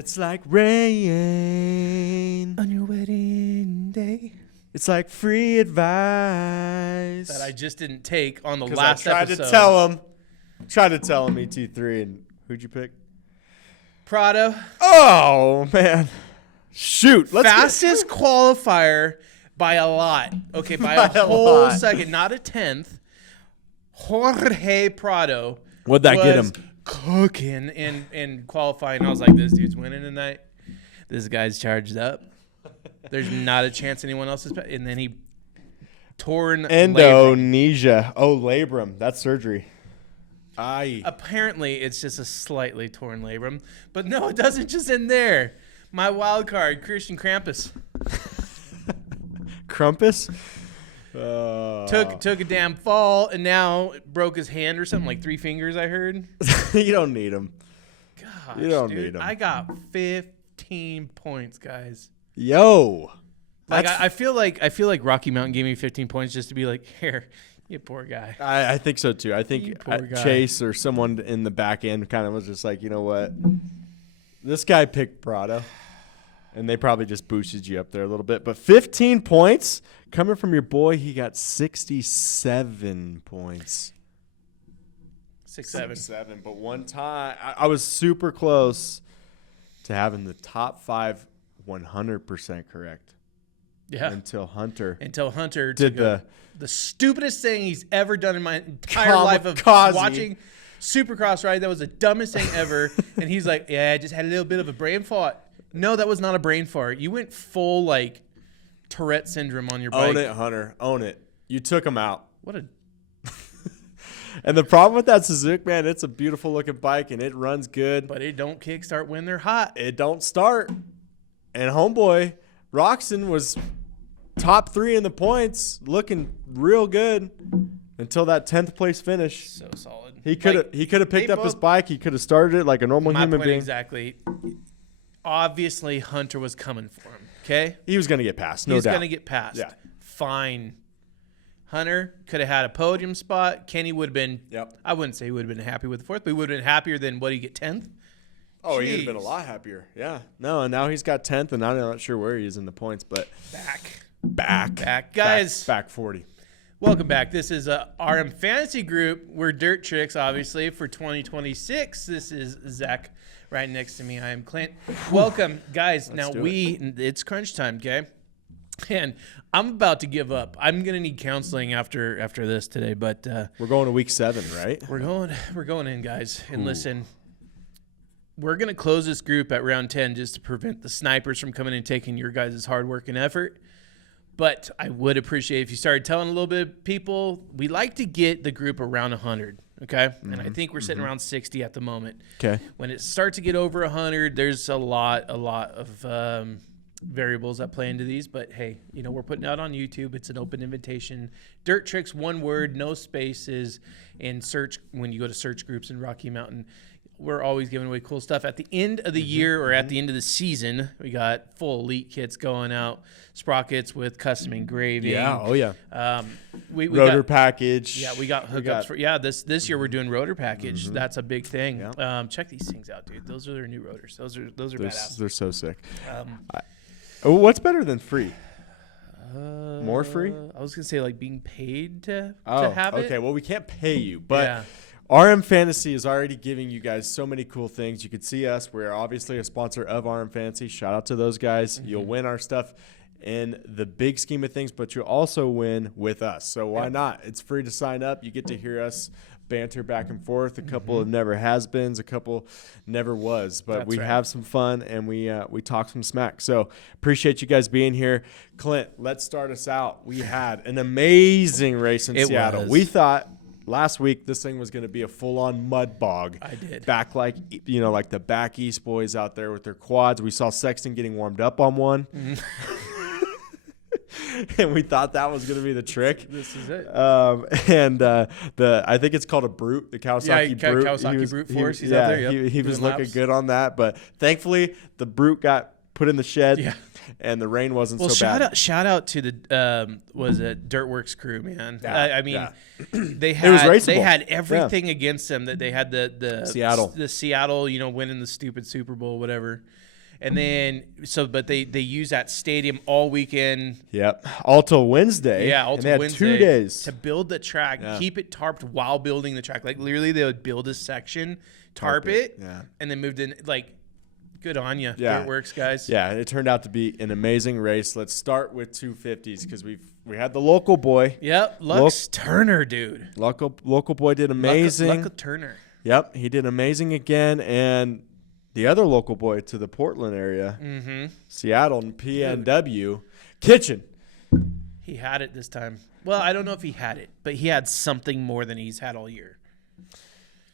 It's like rain on your wedding day. It's like free advice That I just didn't take on the 'cause last I tried episode. Tried to tell him ET3, and who'd you pick? Prado. Oh, man. Shoot. Fastest qualifier by a lot. Okay, by a whole second. Not a tenth. Jorge Prado. What'd that get him? Cooking in qualifying. I was like, this dude's winning tonight. This guy's charged up. There's not a chance anyone else is. And then he torn Endonesia. Oh, labrum. That's surgery. Aye. Apparently, it's just a slightly torn labrum. But no, it doesn't just end there. My wild card, Christian Krampus. Krampus? Took a damn fall and now broke his hand or something, like 3 fingers, I heard. You don't need him. Gosh, you don't dude, need him. I got 15 points, guys. Yo. Like I feel like Rocky Mountain gave me 15 points just to be like, here, you poor guy. I think so too. I think Chase or someone in the back end kind of was just like, you know what? This guy picked Prado. And they probably just boosted you up there a little bit. But 15 points coming from your boy, he got 67 points. 6-7. But one time, I was super close to having the top 5 100% correct. Yeah. Until Hunter did the stupidest thing he's ever done in my entire life of watching Supercross ride. That was the dumbest thing ever. And he's like, yeah, I just had a little bit of a brain fart. No, that was not a brain fart. You went full, like, Tourette syndrome on your bike. Own it, Hunter. Own it. You took him out. What a... And the problem with that Suzuki, man, it's a beautiful-looking bike, and it runs good. But it don't kickstart when they're hot. It don't start. And homeboy, Roxon, was top 3 in the points, looking real good until that 10th place finish. So solid. He could have picked up his bike. He could have started it like a normal human being. Exactly. Obviously, Hunter was coming for him, okay? He was going to get past, no doubt. He was going to get past. Yeah. Fine. Hunter could have had a podium spot. Kenny would have been, I wouldn't say he would have been happy with the 4th, but he would have been happier than what he get 10th. Oh, he would have been a lot happier. Yeah. No, and now he's got 10th, and I'm not sure where he is in the points, but back. Guys. Back 40. Welcome back. This is RM Fantasy Group. We're Dirt Tricks, obviously, for 2026. This is Zach. Right next to me, I am Clint. Welcome, guys. Now it's crunch time, okay? And I'm about to give up. I'm gonna need counseling after this today, but we're going to week 7, right? We're going in, guys. And listen, we're gonna close this group at round 10 just to prevent the snipers from coming and taking your guys' hard work and effort. But I would appreciate if you started telling a little bit of people. We like to get the group around 100. Okay, and I think we're sitting around 60 at the moment. Okay, when it starts to get over 100, there's a lot of variables that play into these. But hey, we're putting out on YouTube. It's an open invitation. Dirt Tricks, one word, no spaces. And search when you go to search groups in Rocky Mountain. We're always giving away cool stuff. At the end of the year or at the end of the season, we got full elite kits going out, sprockets with custom engraving. Yeah, oh yeah. We rotor package. Yeah, we got hookups this year we're doing rotor package. That's a big thing. Yeah. Check these things out, dude. Those are their new rotors. Those are badass. They're so sick. What's better than free? More free? I was gonna say like being paid to have it. Okay, well we can't pay you, but. Yeah. RM Fantasy is already giving you guys so many cool things. You can see us. We're obviously a sponsor of RM Fantasy. Shout out to those guys. You'll win our stuff in the big scheme of things, but you'll also win with us. So why not? It's free to sign up. You get to hear us banter back and forth. A couple of never has-beens, a couple never was. But we have some fun, and we talk some smack. So appreciate you guys being here. Clint, let's start us out. We had an amazing race in Seattle. We thought – last week, this thing was going to be a full-on mud bog. I did. Back like the back east boys out there with their quads. We saw Sexton getting warmed up on one. And we thought that was going to be the trick. This is it. I think it's called a Brute, the Kawasaki Brute. Kawasaki Brute Force. He's out there. Yep. He was looking good on that. But thankfully, the Brute got put in the shed. Yeah. And the rain wasn't so bad. Shout out to the was it Dirtworks crew, man. Yeah, I mean, yeah. they It was had raceable. everything against them. That they had the Seattle, winning the stupid Super Bowl, whatever. And then but they use that stadium all weekend. Yep, all till Wednesday. Yeah, all and till they had Wednesday 2 days to build the track, keep it tarped while building the track. Like literally, they would build a section, tarp it, and then moved in. Like, good on you, Dirtworks guys. Yeah, it turned out to be an amazing race. Let's start with 250s because we had the local boy. Yep, Lux Turner, dude. Local boy did amazing. Lux Turner. Yep, he did amazing again, and the other local boy to the Portland area, Seattle and PNW, Kitchen. He had it this time. Well, I don't know if he had it, but he had something more than he's had all year.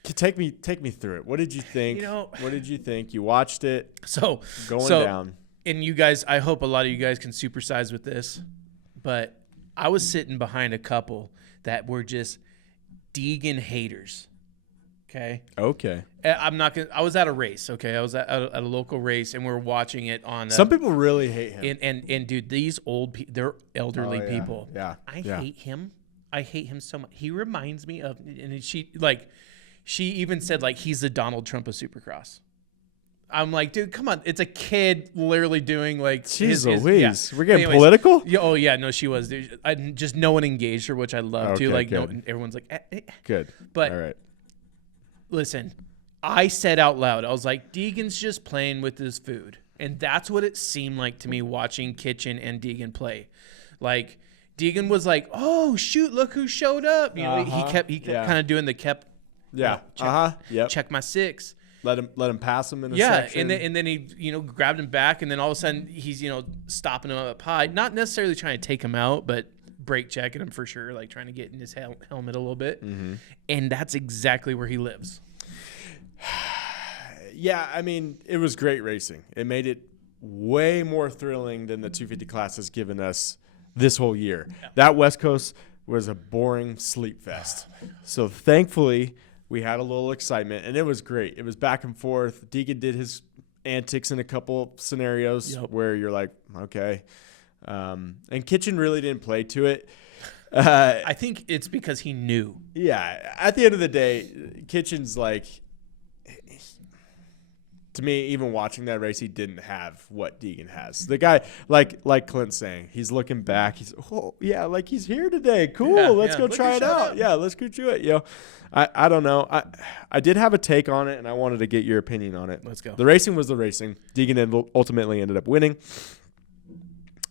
Take me through it. What did you think? What did you think? You watched it. Going down. And you guys, I hope a lot of you guys can supersize with this, but I was sitting behind a couple that were just Deegan haters. Okay. I'm not gonna. I was at a race. Okay, I was at a local race, and we were watching it on. Some people really hate him. And dude, these they're elderly people. Yeah. I hate him. I hate him so much. He reminds me of, and she even said like he's the Donald Trump of Supercross. I'm like, dude, come on. It's a kid literally doing like. Jeez Louise. We're getting political? Oh, yeah. No, she was. Just no one engaged her, which I love too. Like, everyone's like, Good. But all right. Listen, I said out loud, I was like, Deegan's just playing with his food. And that's what it seemed like to me watching Kitchen and Deegan play. Like, Deegan was like, oh, shoot, look who showed up. He kept kind of doing the check my six. Let him pass him in a section. and then he grabbed him back, and then all of a sudden he's stopping him up high, not necessarily trying to take him out, but brake checking him for sure, like trying to get in his helmet a little bit. And that's exactly where he lives. Yeah, I mean, it was great racing. It made it way more thrilling than the 250 class has given us this whole year. Yeah. That West Coast was a boring sleep fest. So thankfully we had a little excitement, and it was great. It was back and forth. Deegan did his antics in a couple scenarios where you're like, okay. And Kitchen really didn't play to it. I think it's because he knew. Yeah. At the end of the day, Kitchen's like, to me, even watching that race, he didn't have what Deegan has. The guy, like Clint's saying, he's looking back. He's, like he's here today. Cool. Let's go try it out. Yeah, let's go do it. I don't know. I did have a take on it, and I wanted to get your opinion on it. Let's go. The racing was the racing. Deegan ultimately ended up winning.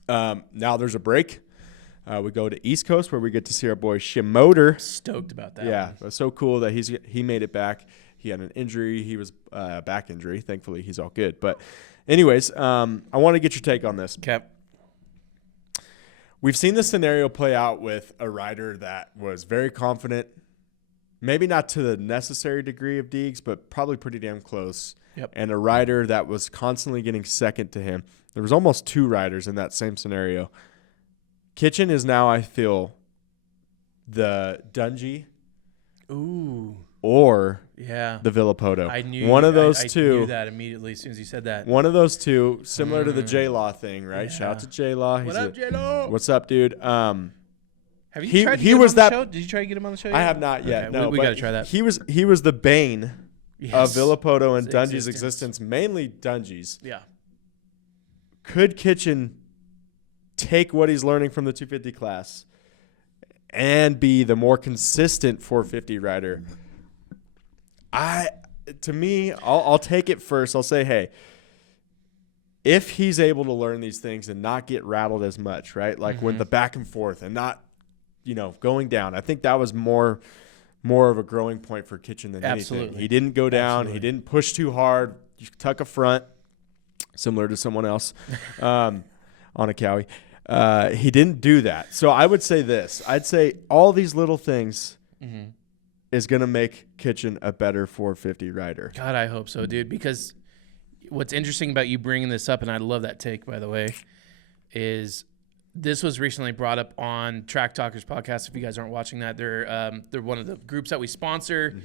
Now there's a break. We go to East Coast where we get to see our boy Shimoder. Stoked about that. Yeah, it was so cool that he made it back. He had an injury. He was back injury. Thankfully, he's all good. But anyways, I want to get your take on this. Okay. We've seen this scenario play out with a rider that was very confident, maybe not to the necessary degree of Deegs, but probably pretty damn close. Yep. And a rider that was constantly getting second to him. There was almost two riders in that same scenario. Kitchen is now, I feel, the Dungey. Ooh. Or the Villapoto. I knew one of those I two. I knew that immediately as soon as you said that. One of those two, similar to the J-Law thing, right? Yeah. Shout out to J-Law. What up, J-Law? What's up, dude? Have you tried to get him on the show? Did you try to get him on the show yet? I have not yet. Okay, no, we got to try that. He was the bane of Villapoto and Dungey's existence, mainly Dungey's. Yeah. Could Kitchen take what he's learning from the 250 class and be the more consistent 450 rider? I'll take it first. I'll say, hey, if he's able to learn these things and not get rattled as much, right? Like when the back and forth and not, going down. I think that was more of a growing point for Kitchen than anything. He didn't go down. Absolutely. He didn't push too hard. You tuck a front, similar to someone else on a Cowie. He didn't do that. So I would say this. I'd say all these little things is going to make Kitchen a better 450 rider. God, I hope so, dude, because what's interesting about you bringing this up, and I love that take, by the way, is this was recently brought up on Track Talkers podcast. If you guys aren't watching that, they're one of the groups that we sponsor,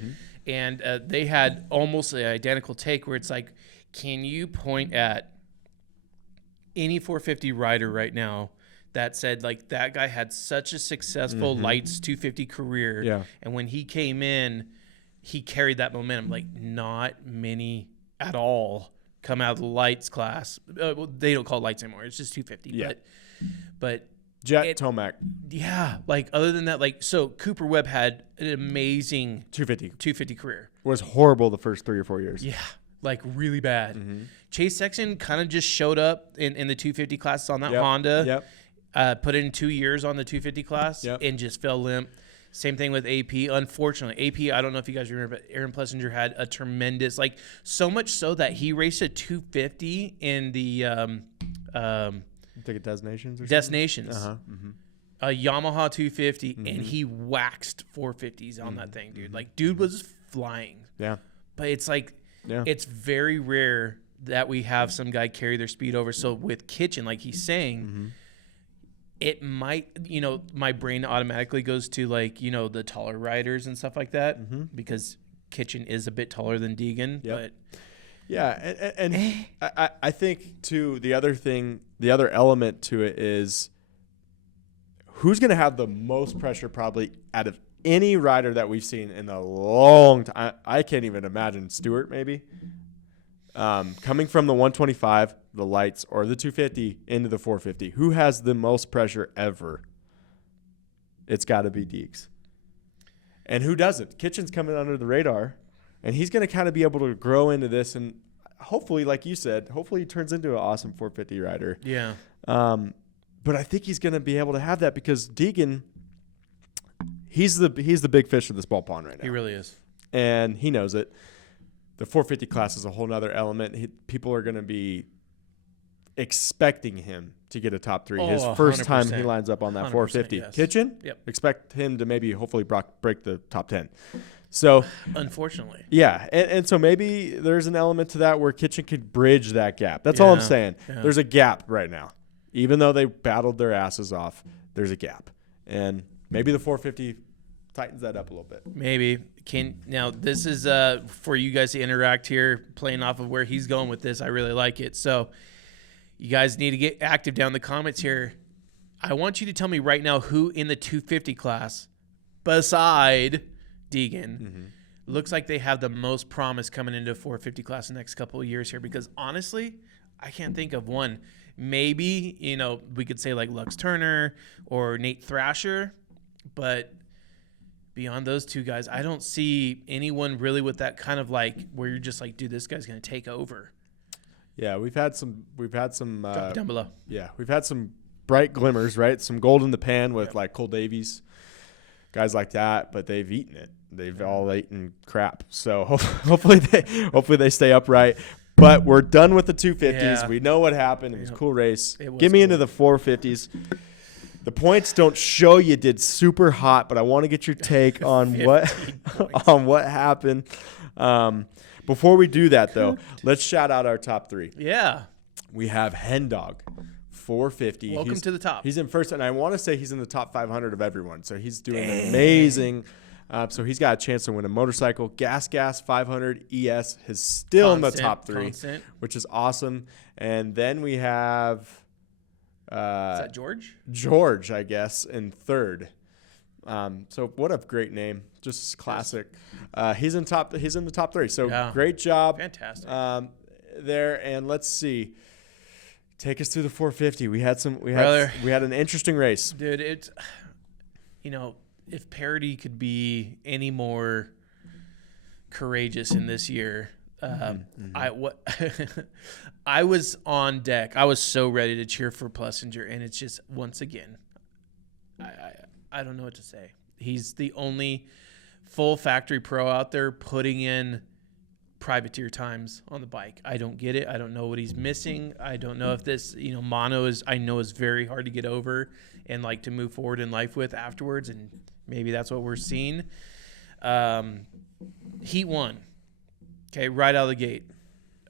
and they had almost an identical take where it's like, can you point at any 450 rider right now that said like that guy had such a successful lights 250 career. Yeah. And when he came in, he carried that momentum. Like not many at all come out of the lights class. Well, they don't call it lights anymore. It's just 250. Yeah. But Jet Tomac. Yeah. Like other than that, like, so Cooper Webb had an amazing 250 career. Was horrible the first 3 or 4 years. Yeah. Like really bad. Chase Sexton kind of just showed up in the 250 class on that Honda. Yep. Put in 2 years on the 250 class and just fell limp. Same thing with AP. Unfortunately, AP, I don't know if you guys remember, but Aaron Plessinger had a tremendous, like, so much so that he raced a 250 in the Ticket Destinations or Destinations. something? A Yamaha 250, and he waxed 450s on that thing, dude. Like, dude was flying. Yeah. But it's like, it's very rare that we have some guy carry their speed over. So with Kitchen, like he's saying, it might, you know, my brain automatically goes to like, you know, the taller riders and stuff like that because Kitchen is a bit taller than Deegan. But yeah, and I think too the other element to it is who's going to have the most pressure probably out of any rider that we've seen in a long time. I can't even imagine Stewart maybe coming from the 125, the lights, or the 250 into the 450. Who has the most pressure ever? It's got to be Deeks. And who doesn't? Kitchen's coming under the radar, and he's going to kind of be able to grow into this, and hopefully, like you said, hopefully he turns into an awesome 450 rider. Yeah. But I think he's going to be able to have that because Deegan, he's the big fish of this ball pond right now. He really is. And he knows it. The 450 class is a whole nother element. People are going to be expecting him to get a top 3. His first 100%. Time he lines up on that 450. Yes. Kitchen, expect him to maybe hopefully break the top 10. So unfortunately. Yeah. And so maybe there's an element to that where Kitchen could bridge that gap. That's all I'm saying. Yeah. There's a gap right now. Even though they battled their asses off, there's a gap. And maybe the 450 tightens that up a little bit. Maybe. Now this is for you guys to interact here, playing off of where he's going with this. I really like it. So you guys need to get active down in the comments here. I want you to tell me right now who in the 250 class, beside Deegan, looks like they have the most promise coming into 450 class the next couple of years here. Because honestly, I can't think of one. Maybe, you know, we could say like Lux Turner or Nate Thrasher, but beyond those two guys, I don't see anyone really with that kind of like where you're just like, dude, this guy's going to take over. Yeah, we've had some drop down below. Yeah, we've had some bright glimmers, right? Some gold in the pan with like Cole Davies, guys like that, but they've eaten it. They've all eaten crap. So hopefully they stay upright. But we're done with the 250s. Yeah. We know what happened. It was a cool race. Give me into the 450s. The points don't show you did super hot, but I want to get your take on what happened. Before we do that, though, let's shout out our top 3. Yeah. We have Hendog, 450. Welcome to the top. He's in first, and I want to say he's in the top 500 of everyone. So he's doing amazing. So he's got a chance to win a motorcycle. Gas 500 ES is still in the top 3, which is awesome. And then we have is that George? George, I guess, in third. So what a great name, just classic. He's in the top 3. So great job, fantastic there. And let's see, take us through the 450. We had an interesting race, dude. It's, you know, if Parody could be any more courageous in this year. I was on deck. I was so ready to cheer for Plessinger, and it's just once again, I don't know what to say. He's the only full factory pro out there putting in privateer times on the bike. I don't get it. I don't know what he's missing. I don't know if this, you know, mono is very hard to get over and like to move forward in life with afterwards, and maybe that's what we're seeing. Heat 1. Okay, right out of the gate.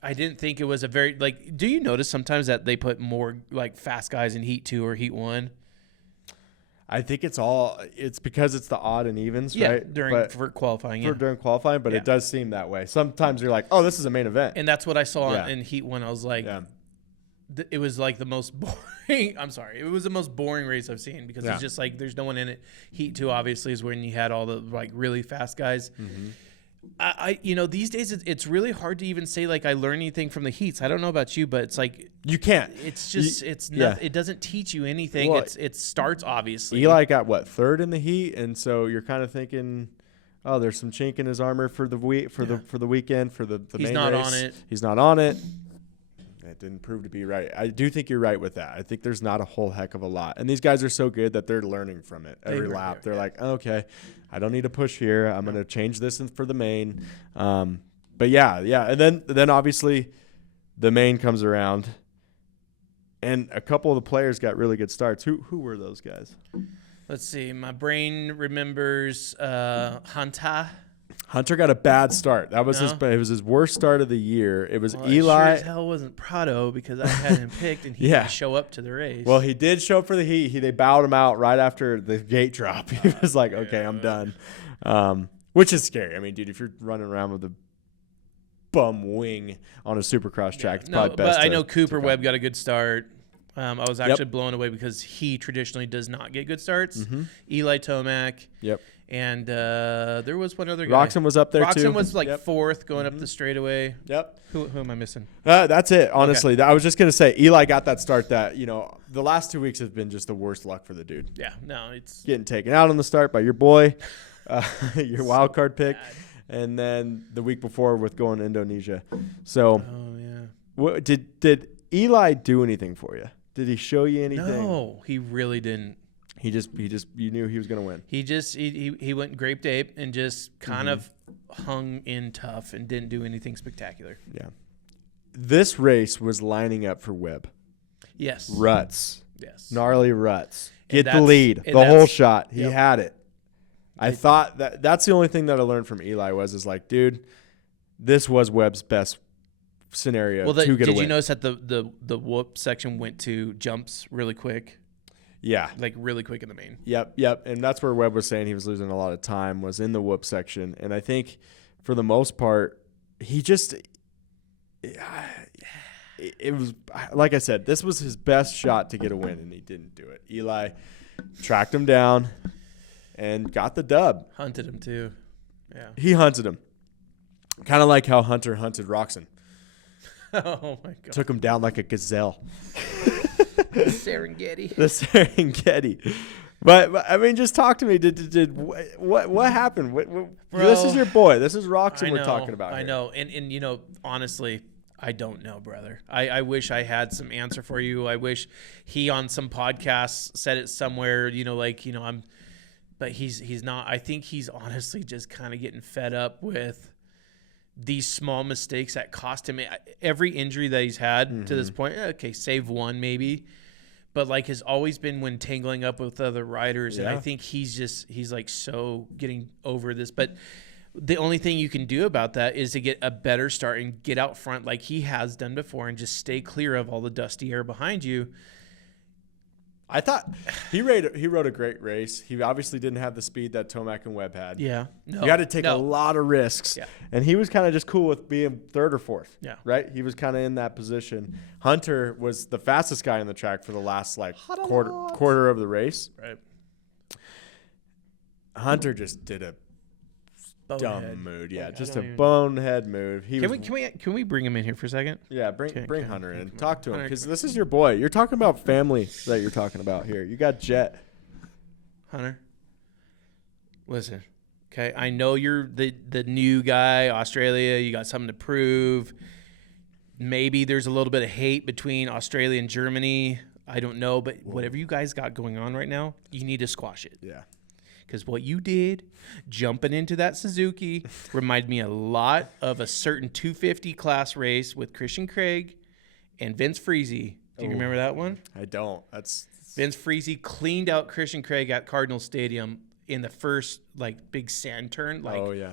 I didn't think it was a very, like, do you notice sometimes that they put more, like, fast guys in Heat 2 or Heat 1? I think it's because it's the odd and evens, right? For qualifying. During qualifying, but it does seem that way. Sometimes you're like, oh, this is a main event. And that's what I saw in Heat 1. I was like, it was like the most boring. I'm sorry. It was the most boring race I've seen because it's just like there's no one in it. Heat 2 obviously is when you had all the like really fast guys. These days it's really hard to even say like I learn anything from the heats. I don't know about you, but it's like you can't. It's just it doesn't teach you anything. Well, it starts obviously. Eli got what, 3rd in the heat, and so you're kind of thinking, oh, there's some chink in his armor for the weekend for the He's main not race. on it. He's not on it. That didn't prove to be right. I do think you're right with that. I think there's not a whole heck of a lot. And these guys are so good that they're learning from it every lap. They're like, okay, I don't need to push here. I'm going to change this for the main. But yeah. And then obviously the main comes around. And a couple of the players got really good starts. Who were those guys? Let's see. My brain remembers Hunter. Hunter got a bad start. That was it was his worst start of the year. It was Eli. It sure as hell wasn't Prado because I had him picked and he didn't show up to the race. Well, he did show up for the heat. They bowed him out right after the gate drop. He was like, okay, I'm done. Which is scary. I mean, dude, if you're running around with a bum wing on a supercross track, it's probably best. But I know Cooper Webb got a good start. I was actually blown away because he traditionally does not get good starts. Eli Tomac. Yep. And there was one other guy. Roxon was up there too. Roxon was like 4th going up the straightaway. Yep. Who am I missing? That's it, honestly. Okay. I was just going to say, Eli got that start that, the last 2 weeks have been just the worst luck for the dude. Yeah, no, it's... Getting taken out on the start by your boy, your wild card pick, and then the week before with going to Indonesia. So, did Eli do anything for you? Did he show you anything? No, he really didn't. He just you knew he was going to win. He went grape ape and just kind of hung in tough and didn't do anything spectacular. Yeah. This race was lining up for Webb. Yes. Ruts. Yes. Gnarly ruts. Get the lead. The whole shot. He had it. I thought that's the only thing that I learned from Eli is like, dude, this was Webb's best scenario to get a win. Did you notice that the whoop section went to jumps really quick? Yeah. Like really quick in the main. Yep. And that's where Webb was saying he was losing a lot of time, was in the whoop section. And I think for the most part, he just – it was – like I said, this was his best shot to get a win, and he didn't do it. Eli tracked him down and got the dub. Hunted him too. Yeah. He hunted him. Kind of like how Hunter hunted Roxon. Oh, my God. Took him down like a gazelle. The Serengeti. But I mean, just talk to me. What happened? This is your boy. This is Roxon we're talking about. I know. And honestly, I don't know, brother. I wish I had some answer for you. I wish he on some podcast said it somewhere, but he's not. I think he's honestly just kind of getting fed up with these small mistakes that cost him every injury that he's had to this point. Okay, save one maybe. But has always been when tangling up with other riders. Yeah. And I think he's like so getting over this. But the only thing you can do about that is to get a better start and get out front like he has done before and just stay clear of all the dusty air behind you. I thought he rode a great race. He obviously didn't have the speed that Tomac and Webb had. Yeah. You got to take a lot of risks. Yeah. And he was kind of just cool with being 3rd or 4th. Yeah. Right? He was kind of in that position. Hunter was the fastest guy on the track for the last quarter of the race. Right. Hunter just did a dumb move. Yeah, just a bonehead move. Can we bring him in here for a second? Yeah, bring Hunter in. Talk to him because this is your boy. You're talking about family that you're talking about here. You got Jet. Hunter, listen. Okay, I know you're the new guy, Australia. You got something to prove. Maybe there's a little bit of hate between Australia and Germany. I don't know, but whatever you guys got going on right now, you need to squash it. Yeah. Because what you did, jumping into that Suzuki, reminded me a lot of a certain 250 class race with Christian Craig and Vince Friese. Do you remember that one? I don't. That's Vince Friese cleaned out Christian Craig at Cardinal Stadium in the first big sand turn.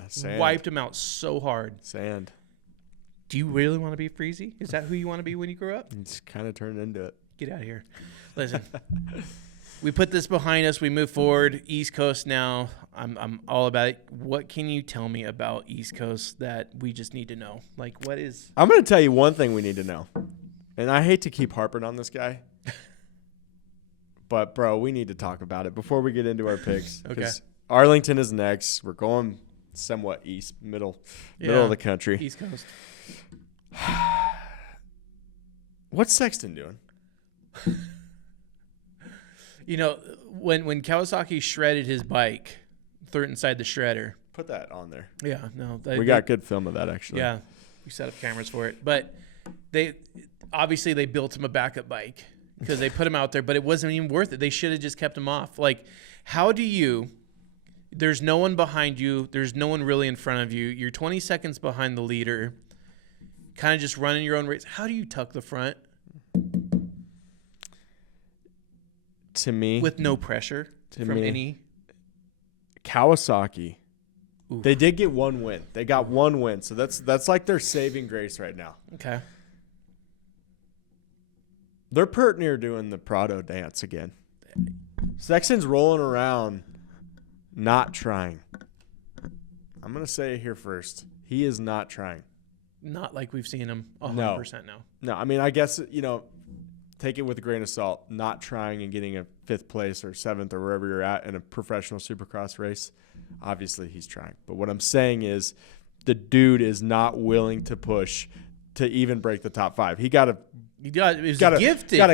Sand. Wiped him out so hard. Sand. Do you really want to be Friese? Is that who you want to be when you grow up? It's kind of turned into it. Get out of here. Listen. We put this behind us. We move forward. East Coast now. I'm all about it. What can you tell me about East Coast that we just need to know? What is? I'm going to tell you one thing we need to know. and I hate to keep harping on this guy, but, bro, we need to talk about it before we get into our picks. Okay. Arlington is next. We're going somewhat middle of the country. East Coast. What's Sexton doing? When Kawasaki shredded his bike, threw it inside the shredder. Put that on there. Yeah, no. We got good film of that, actually. Yeah, we set up cameras for it. But they built him a backup bike because they put him out there, but it wasn't even worth it. They should have just kept him off. Like, how do you – there's no one behind you. There's no one really in front of you. You're 20 seconds behind the leader, kind of just running your own race. How do you tuck the front? To me. With no pressure from any. Kawasaki. Oof. They did get one win. They got one win. So that's like their saving grace right now. Okay. They're pert near doing the Prado dance again. Sexton's rolling around, not trying. I'm going to say it here first. He is not trying. Not like we've seen him 100% now. No, I mean, I guess, take it with a grain of salt. Not trying and getting a 5th place or 7th or wherever you're at in a professional supercross race. Obviously, he's trying. But what I'm saying is the dude is not willing to push to even break the top 5. He got a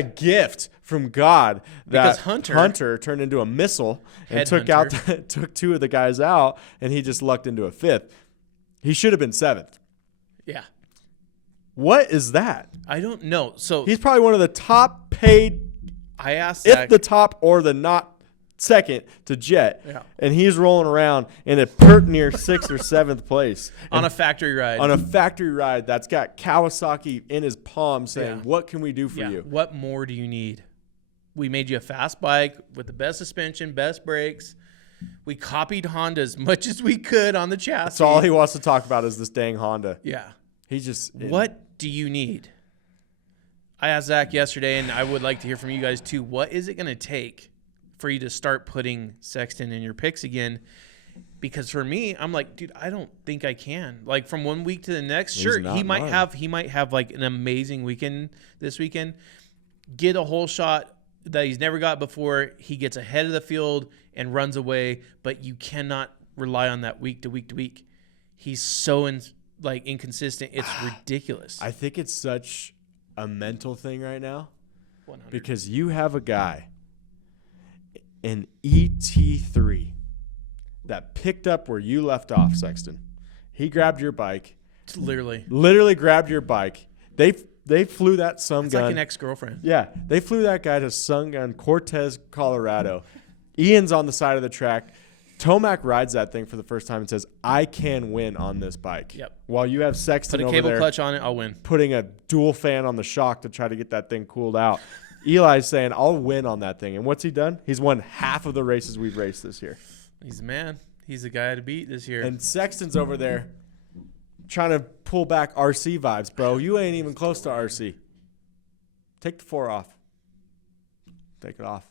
gift from God that Hunter turned into a missile and took 2 of the guys out, and he just lucked into a 5th. He should have been 7th. Yeah. What is that? I don't know. So he's probably one of the top paid. I asked if the top or the not second to Jet, and he's rolling around in a pert near 6th or 7th place on a factory ride. On a factory ride that's got Kawasaki in his palm saying, "What can we do for you? What more do you need? We made you a fast bike with the best suspension, best brakes. We copied Honda as much as we could on the chassis." That's all he wants to talk about is this dang Honda. Yeah. He's just. What do you need? I asked Zach yesterday, and I would like to hear from you guys too. What is it going to take for you to start putting Sexton in your picks again? Because for me, I'm like, dude, I don't think I can. Like from one week to the next, sure, he might have like an amazing weekend this weekend. Get a whole shot that he's never got before. He gets ahead of the field and runs away, but you cannot rely on that week to week to week. He's so inconsistent. It's ridiculous. I think it's such a mental thing right now 100. Because you have a guy in ET3 that picked up where you left off, Sexton. He grabbed your bike. Literally grabbed your bike. They flew that Sun Gun. It's like an ex-girlfriend. Yeah. They flew that guy to Sun Gun, Cortez, Colorado. Ian's on the side of the track. Tomac rides that thing for the first time and says, "I can win on this bike." Yep. While you have Sexton put a cable clutch on it, I'll win. Putting a dual fan on the shock to try to get that thing cooled out. Eli's saying, "I'll win on that thing." And what's he done? He's won half of the races we've raced this year. He's the man. He's the guy to beat this year. And Sexton's over there trying to pull back RC vibes, bro. You ain't even close to RC. Take the 4 off. Take it off.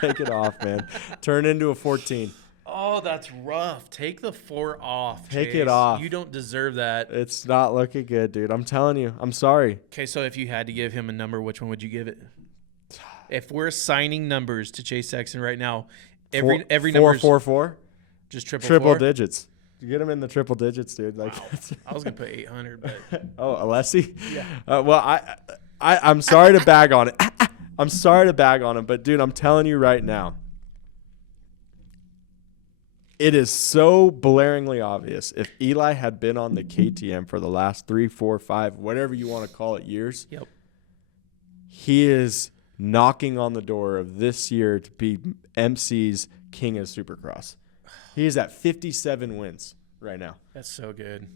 Take it off, man. Turn into a 14. Oh, that's rough. Take the 4 off. Take Chase. it off. You don't deserve that. It's not looking good, dude. I'm telling you. I'm sorry. Okay, so if you had to give him a number, which one would you give it? If we're assigning numbers to Chase Sexton right now, every number 444, just triple digits. You get him in the triple digits, dude. Like, wow. I was gonna put 800, but Alessi? Yeah. Well, I'm sorry to bag on it. I'm sorry to bag on him, but dude, I'm telling you right now, it is so blaringly obvious. If Eli had been on the KTM for the last 3, 4, 5, whatever you want to call it, years, yep, he is knocking on the door of this year to be MC's king of Supercross. He is at 57 wins right now. That's so good.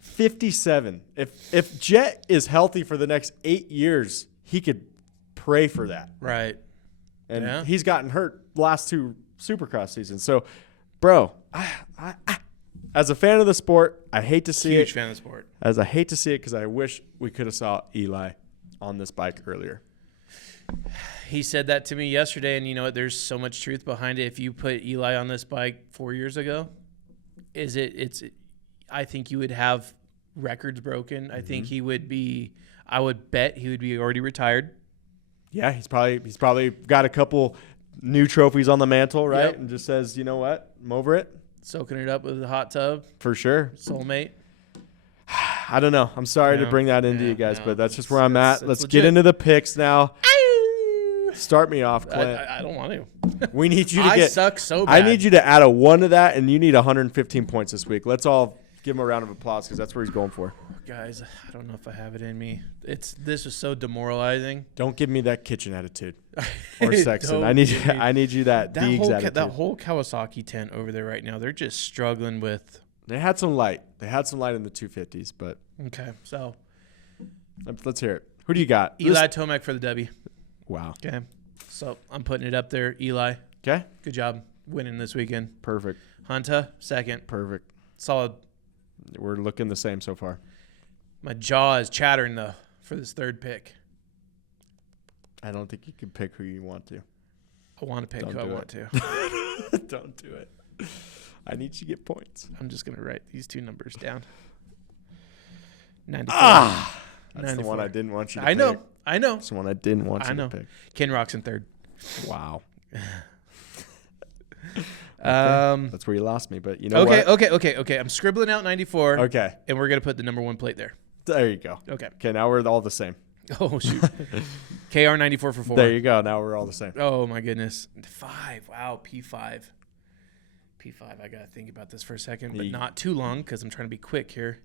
57. If Jet is healthy for the next 8 years, he could pray for that. Right. And he's gotten hurt last 2 Supercross seasons. So, bro, as a fan of the sport, I hate to see it. Huge fan of the sport. As I hate to see it because I wish we could have saw Eli on this bike earlier. He said that to me yesterday, and you know what? There's so much truth behind it. If you put Eli on this bike 4 years ago, I think you would have records broken. I think he would be. I would bet he would be already retired. Yeah, he's probably got a couple new trophies on the mantle, right? Yep. And just says, you know what, I'm over it. Soaking it up with a hot tub. For sure. Soulmate. I don't know. I'm sorry to bring that into you guys, but that's just where I'm at. Let's get into the picks now. Start me off, Clint. I don't want to. We need you to I suck so bad. I need you to add a 1 to that, and you need 115 points this week. Let's all give him a round of applause because that's where he's going for. Guys, I don't know if I have it in me. This is so demoralizing. Don't give me that kitchen attitude or Sexton. I need you that Deegs attitude. That whole Kawasaki tent over there right now, they're just struggling with. They had some light. They had some light in the 250s, but okay. So let's hear it. Who do you got? Eli Tomac for the W. Wow. Okay. So I'm putting it up there. Eli. Okay. Good job winning this weekend. Perfect. Hunter second. Perfect. Solid. We're looking the same so far. My jaw is chattering though for this third pick. I don't think you can pick who you want to. I want to pick who I want to. Don't do it. I need you to get points. I'm just gonna write these two numbers down. 94. That's 94. the one I didn't want you to I pick. know. That's the one I didn't want you to pick. Ken Rock's in third. Wow. That's where you lost me, but you know what? Okay. I'm scribbling out 94. Okay. And we're going to put the number 1 plate there. There you go. Okay. Okay, now we're all the same. Oh, shoot. KR 94 for 4. There you go. Now we're all the same. Oh, my goodness. 5. Wow, P5. I got to think about this for a second, but not too long because I'm trying to be quick here.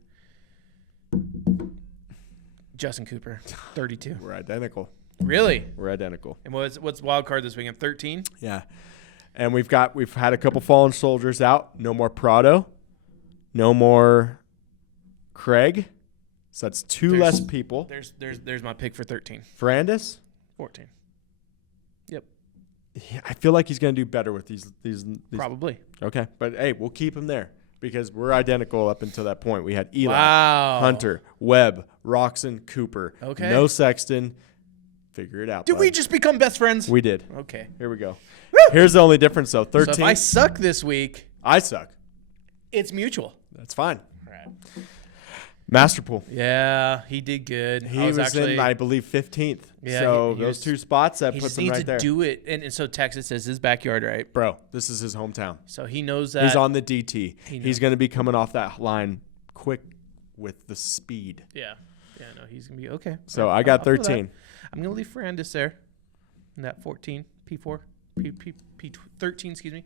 Justin Cooper, 32. We're identical. Really? We're identical. And what's wild card this weekend? 13? Yeah. And we've had a couple fallen soldiers out. No more Prado. No more Craig. So that's two less people. There's my pick for 13. Ferrandis? 14. Yep. Yeah, I feel like he's going to do better with these. Probably. Okay. But, hey, we'll keep him there because we're identical up until that point. We had Eli, Hunter, Webb, Roxon, Cooper. Okay. No Sexton. Figure it out. Did we just become best friends? We did. Okay. Here we go. Here's the only difference, though. 13. So if I suck this week, I suck. it's mutual. That's fine. All right. Masterpool. Yeah, he did good. He was actually in, I believe, 15th. Yeah, so those two spots, that puts him right there. He just needs to do it. And so Texas is his backyard, right? Bro, this is his hometown. So he knows that. He's on the DT. He's going to be coming off that line quick with the speed. Yeah. Yeah, no, he's going to be okay. So I got 13. I'm going to leave Ferrandis there in that 14, P4, P13, excuse me.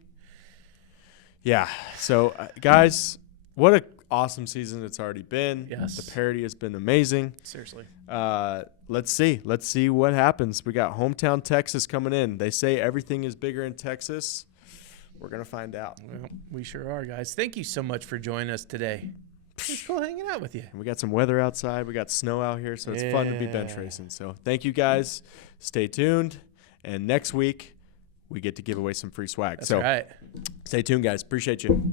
Yeah. So, guys, what a awesome season it's already been. Yes. The parody has been amazing. Seriously. Let's see what happens. We got hometown Texas coming in. They say everything is bigger in Texas. We're going to find out. Well, we sure are, guys. Thank you so much for joining us today. It's cool hanging out with you. And we got some weather outside. We got snow out here, so it's fun to be bench racing. So thank you, guys. Stay tuned. And next week, we get to give away some free swag. That's right. Stay tuned, guys. Appreciate you.